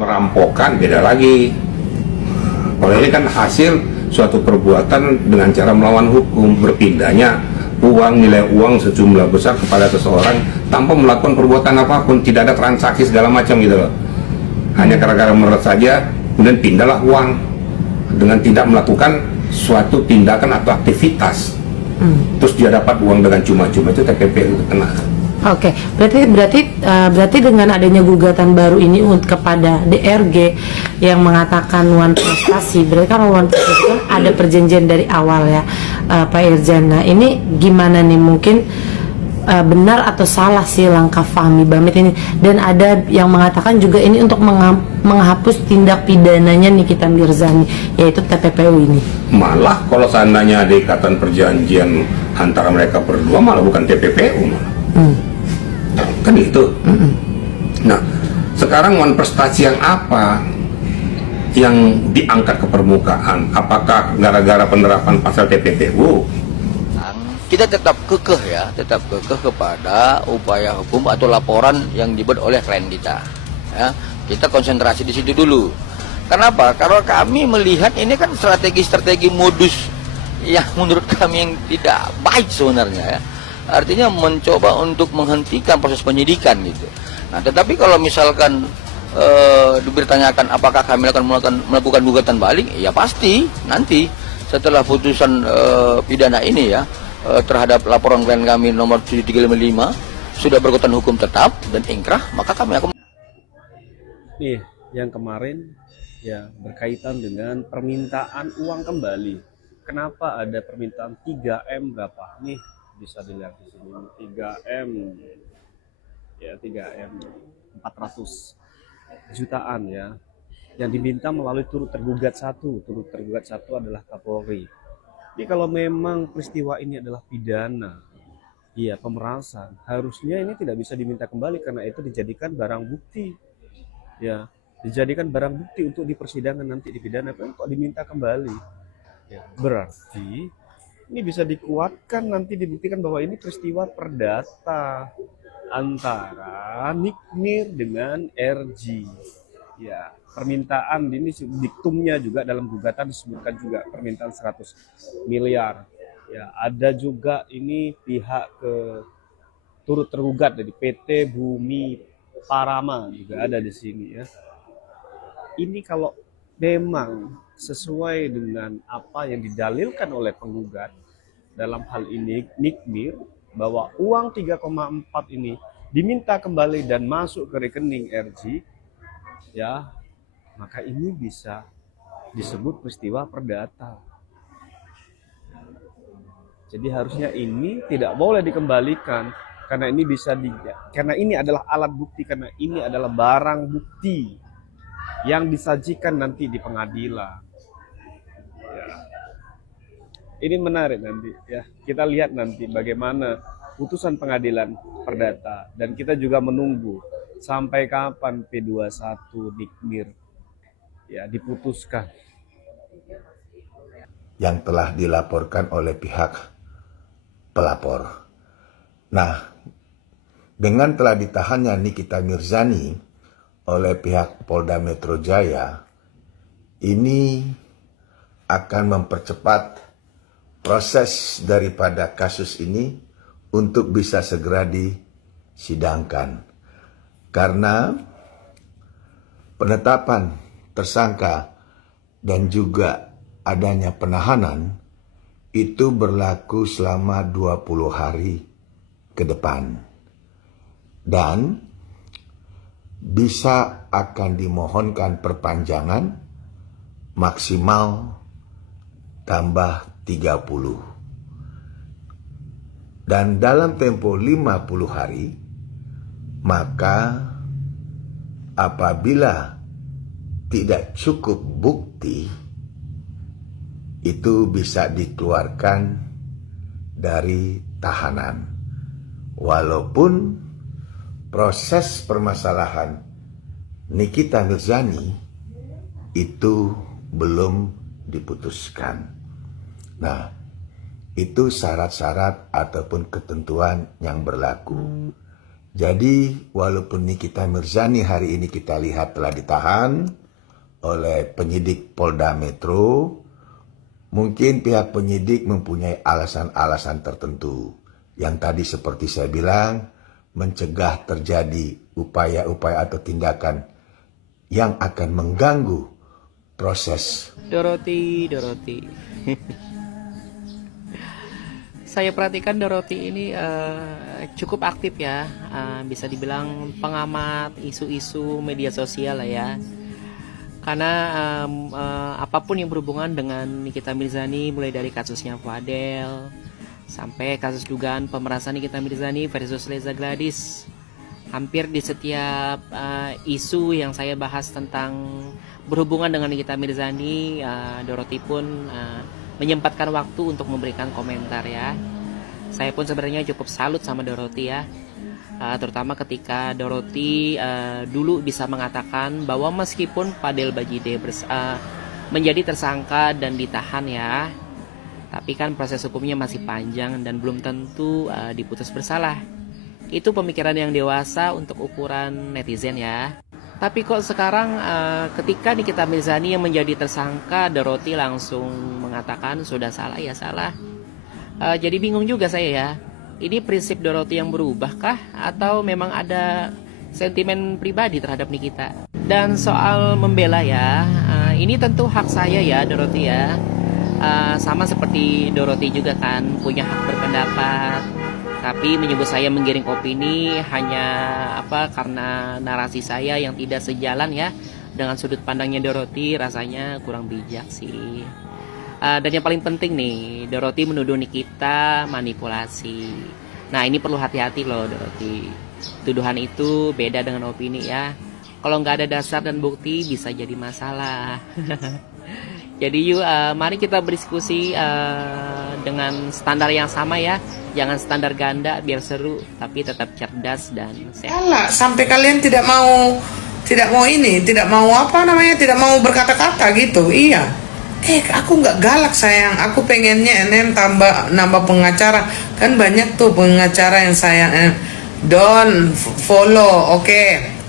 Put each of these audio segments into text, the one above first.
Merampokan beda lagi. Kalau ini kan hasil suatu perbuatan dengan cara melawan hukum, berpindahnya uang, nilai uang sejumlah besar kepada seseorang tanpa melakukan perbuatan apapun, tidak ada transaksi segala macam gitu loh. Hanya gara-gara meres saja, kemudian pindahlah uang dengan tidak melakukan suatu tindakan atau aktivitas. Terus dia dapat uang dengan cuma-cuma, itu TPPU kena. Oke, berarti dengan adanya gugatan baru ini kepada DRG yang mengatakan nuan prestasi, berarti kan nuan prestasi kan ada perjanjian dari awal ya, Pak Irjan. Nah ini gimana nih, mungkin benar atau salah sih langkah Fahmi Bamit ini? Dan ada yang mengatakan juga ini untuk menghapus tindak pidananya Nikita Mirzani, yaitu TPPU ini. Malah kalau seandainya ada ikatan perjanjian antara mereka berdua, malah bukan TPPU malah. Kan itu. Nah, sekarang wan prestasi yang apa yang diangkat ke permukaan? Apakah gara-gara penerapan pasal TPPU? Kita tetap kekeh ya, tetap kekeh kepada upaya hukum atau laporan yang dibuat oleh klien kita. Ya, kita konsentrasi di situ dulu. Kenapa? Karena kami melihat ini kan strategi-strategi modus yang menurut kami yang tidak baik sebenarnya ya. Artinya mencoba untuk menghentikan proses penyidikan gitu. Nah, tetapi kalau misalkan dibertanyakan apakah kami akan melakukan gugatan balik, ya pasti nanti setelah putusan pidana ini ya terhadap laporan klien kami nomor 7355 sudah berkekuatan hukum tetap dan ingkrah, maka kami akan. Nih, yang kemarin ya berkaitan dengan permintaan uang kembali. Kenapa ada permintaan 3M berapa? Nih bisa dilihat di sini 3M ya, 3M 400 jutaan ya, yang diminta melalui turut tergugat satu adalah Kapolri. Ini kalau memang peristiwa ini adalah pidana, iya pemerasan, harusnya ini tidak bisa diminta kembali karena itu dijadikan barang bukti ya, dijadikan barang bukti untuk di persidangan nanti di pidana. Kok diminta kembali ya, berarti ini bisa dikuatkan nanti dibuktikan bahwa ini peristiwa perdata antara Nikmir dengan RG. Ya, permintaan ini diktumnya juga dalam gugatan disebutkan juga permintaan 100 miliar. Ya, ada juga ini pihak turut tergugat dari PT Bumi Parama juga ada di sini ya. Ini kalau memang sesuai dengan apa yang didalilkan oleh penggugat dalam hal ini Nikmir, bahwa uang 3,4 ini diminta kembali dan masuk ke rekening RG ya, maka ini bisa disebut peristiwa perdata. Jadi harusnya ini tidak boleh dikembalikan karena ini karena ini adalah alat bukti, karena ini adalah barang bukti yang disajikan nanti di pengadilan. Ya. Ini menarik nanti ya. Kita lihat nanti bagaimana putusan pengadilan perdata, dan kita juga menunggu sampai kapan P21 Nikmir ya diputuskan. Yang telah dilaporkan oleh pihak pelapor. Nah, dengan telah ditahannya Nikita Mirzani oleh pihak Polda Metro Jaya, ini akan mempercepat proses daripada kasus ini untuk bisa segera disidangkan. Karena penetapan tersangka dan juga adanya penahanan itu berlaku selama 20 hari ke depan. Dan bisa akan dimohonkan perpanjangan maksimal tambah 30. Dan dalam tempo 50 hari, maka apabila tidak cukup bukti, itu bisa dikeluarkan dari tahanan. Walaupun proses permasalahan Nikita Mirzani itu belum diputuskan. Nah, itu syarat-syarat ataupun ketentuan yang berlaku. Jadi walaupun Nikita Mirzani hari ini kita lihat telah ditahan oleh penyidik Polda Metro, mungkin pihak penyidik mempunyai alasan-alasan tertentu yang tadi seperti saya bilang, mencegah terjadi upaya-upaya atau tindakan yang akan mengganggu proses. Dorothy. Saya perhatikan Dorothy ini cukup aktif ya, bisa dibilang pengamat isu-isu media sosial lah ya. Karena apapun yang berhubungan dengan Nikita Mirzani, mulai dari kasusnya Fadel sampai kasus dugaan pemerasan Nikita Mirzani versus Reza Gladys, hampir di setiap isu yang saya bahas tentang berhubungan dengan Nikita Mirzani, Dorothy pun menyempatkan waktu untuk memberikan komentar ya. Saya pun sebenarnya cukup salut sama Dorothy ya, terutama ketika Dorothy dulu bisa mengatakan bahwa meskipun Fadel Bajide menjadi tersangka dan ditahan ya, tapi kan proses hukumnya masih panjang dan belum tentu diputus bersalah. Itu pemikiran yang dewasa untuk ukuran netizen ya. Tapi kok sekarang ketika Nikita Mirzani yang menjadi tersangka, Dorothy langsung mengatakan sudah salah ya salah. Jadi bingung juga saya ya. Ini prinsip Dorothy yang berubah kah? Atau memang ada sentimen pribadi terhadap Nikita? Dan soal membela ya, ini tentu hak saya ya Dorothy ya. Sama seperti Dorothy juga kan punya hak berpendapat. Tapi menyebut saya menggiring opini hanya karena narasi saya yang tidak sejalan ya dengan sudut pandangnya Dorothy, rasanya kurang bijak sih. Dan yang paling penting nih, Dorothy menuduh Nikita manipulasi. Nah ini perlu hati-hati loh Dorothy. Tuduhan itu beda dengan opini ya. Kalau nggak ada dasar dan bukti bisa jadi masalah. Jadi yuk mari kita berdiskusi dengan standar yang sama ya. Jangan standar ganda biar seru, tapi tetap cerdas dan sehat. Sampai kalian tidak mau tidak mau berkata-kata gitu. Iya. Aku nggak galak sayang. Aku pengennya NM nambah pengacara. Kan banyak tuh pengacara yang sayang. Don't follow, oke.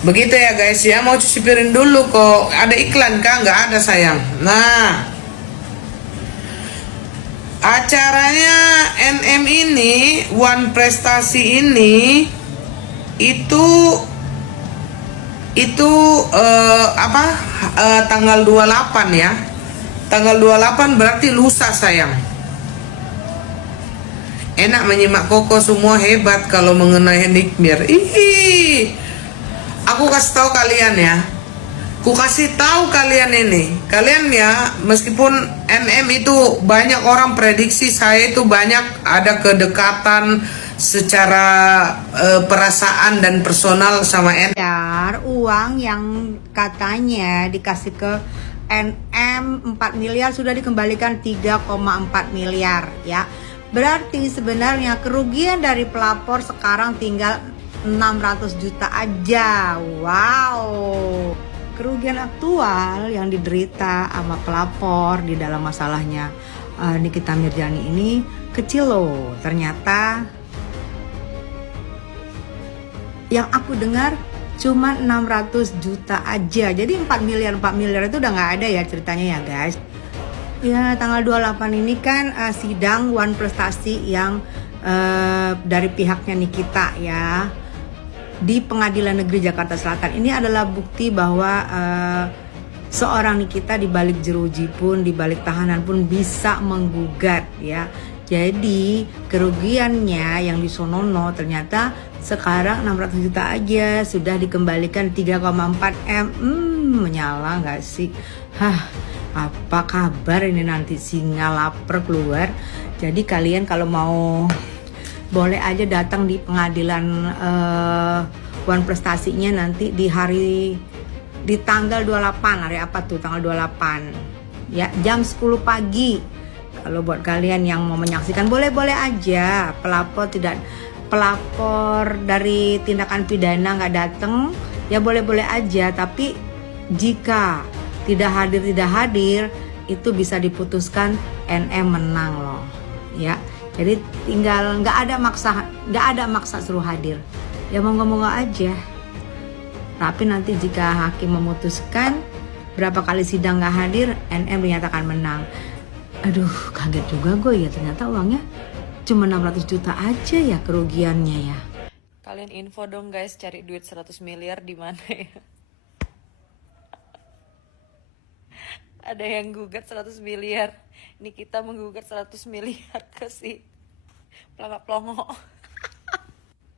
Begitu ya guys ya, mau cuci piring dulu kok. Ada iklan kah? Nggak ada sayang. Nah, acaranya NM ini, One Prestasi ini, itu tanggal 28 ya. Tanggal 28 berarti lusa sayang. Enak menyimak Koko, semua hebat kalau mengenai Nikmir. Aku kasih tahu kalian ya. Ku kasih tahu kalian ini. Kalian ya, meskipun NM itu banyak orang prediksi saya itu banyak ada kedekatan secara perasaan dan personal sama NM. Uang yang katanya dikasih ke NM 4 miliar sudah dikembalikan 3,4 miliar ya. Berarti sebenarnya kerugian dari pelapor sekarang tinggal 600 juta aja. Wow. Kerugian aktual yang diderita sama pelapor di dalam masalahnya Nikita Mirzani ini kecil loh. Ternyata yang aku dengar cuma 600 juta aja. Jadi 4 miliar itu udah nggak ada ya ceritanya ya guys. Ya tanggal 28 ini kan sidang One Prestasi yang dari pihaknya Nikita ya di Pengadilan Negeri Jakarta Selatan. Ini adalah bukti bahwa seorang Nikita di balik jeruji pun, di balik tahanan pun bisa menggugat ya. Jadi kerugiannya yang disonono ternyata sekarang 600 juta aja sudah dikembalikan 3,4 M. Menyala nggak sih? Apa kabar ini nanti singa lapar keluar. Jadi kalian kalau mau boleh aja datang di pengadilan One Prestasinya nanti di tanggal 28. Hari apa tuh tanggal 28 ya, jam 10 pagi. Kalau buat kalian yang mau menyaksikan boleh-boleh aja. Pelapor dari tindakan pidana nggak datang ya boleh-boleh aja. Tapi jika tidak hadir itu bisa diputuskan NM menang loh ya. Jadi tinggal nggak ada maksa suruh hadir. Ya monggo-monggo aja. Tapi nanti jika hakim memutuskan berapa kali sidang nggak hadir, NM dinyatakan menang. Aduh, kaget juga gue ya, ternyata uangnya cuma 600 juta aja ya kerugiannya ya. Kalian info dong guys, cari duit 100 miliar di mana ya? Ada yang gugat 100 miliar. Ini kita menggugat 100 miliar ke si pelangak pelongo.